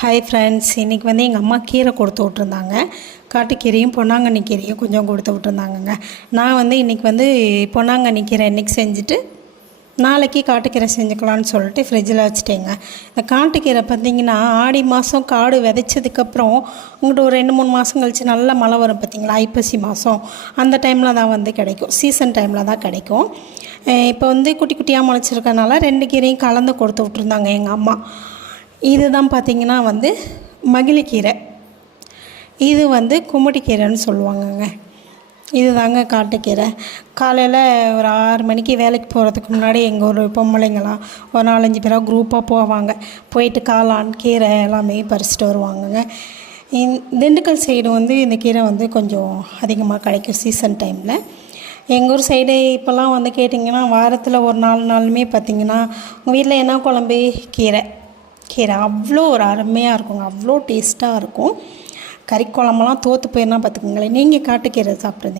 Hi friends, இன்றைக்கி வந்து எங்கள் அம்மா கீரை கொடுத்து விட்ருந்தாங்க. காட்டுக்கீரையும் பொன்னாங்கண்ணி கீரையும் கொஞ்சம் கொடுத்து விட்ருந்தாங்கங்க. நான் வந்து இன்றைக்கி வந்து பொன்னாங்கண்ணி கீரை இன்றைக்கி செஞ்சுட்டு நாளைக்கு காட்டுக்கீரை செஞ்சுக்கலான்னு சொல்லிட்டு ஃப்ரிட்ஜில் வச்சுட்டேங்க. இந்த காட்டுக்கீரை பார்த்திங்கன்னா ஆடி மாதம் காடு விதைச்சதுக்கப்புறம் உங்கள்கிட்ட ஒரு 2-3 மாதம் கழித்து நல்லா மழை வரும் பார்த்திங்களா, ஐப்பசி மாதம் அந்த டைமில் தான் வந்து கிடைக்கும், சீசன் டைமில் தான் கிடைக்கும். இப்போ வந்து குட்டி குட்டியாக முளைச்சிருக்கனால 2 கீரையும் கலந்து கொடுத்து விட்ருந்தாங்க எங்கள் அம்மா. இதுதான் பார்த்திங்கன்னா வந்து மகிழிக்கீரை, இது வந்து குமுடிக்கீரைன்னு சொல்லுவாங்கங்க. இது தாங்க காட்டுக்கீரை. காலையில் ஒரு 6 மணிக்கு வேலைக்கு போகிறதுக்கு முன்னாடி எங்கள் ஒரு பொம்பளைங்களாம் ஒரு 4-5 பேராக குரூப்பாக போவாங்க. போயிட்டு காளான் கீரை எல்லாமே பறிச்சுட்டு வருவாங்கங்க. திண்டுக்கல் சைடு வந்து இந்த கீரை வந்து கொஞ்சம் அதிகமாக கிடைக்கும் சீசன் டைமில். எங்கள் ஊர் சைடு இப்போல்லாம் வந்து கேட்டிங்கன்னா வாரத்தில் ஒரு 4 நாளுமே பார்த்திங்கன்னா உங்கள் வீட்டில் என்ன குழம்பு, கீரை அவ்வளோ ஒரு அருமையாக இருக்குங்க, அவ்வளோ டேஸ்ட்டாக இருக்கும். கறி குழம்பெல்லாம் தோற்று போயிடனா பார்த்துக்கோங்களேன். நீங்கள் காட்டுக்கீரை சாப்பிட்றது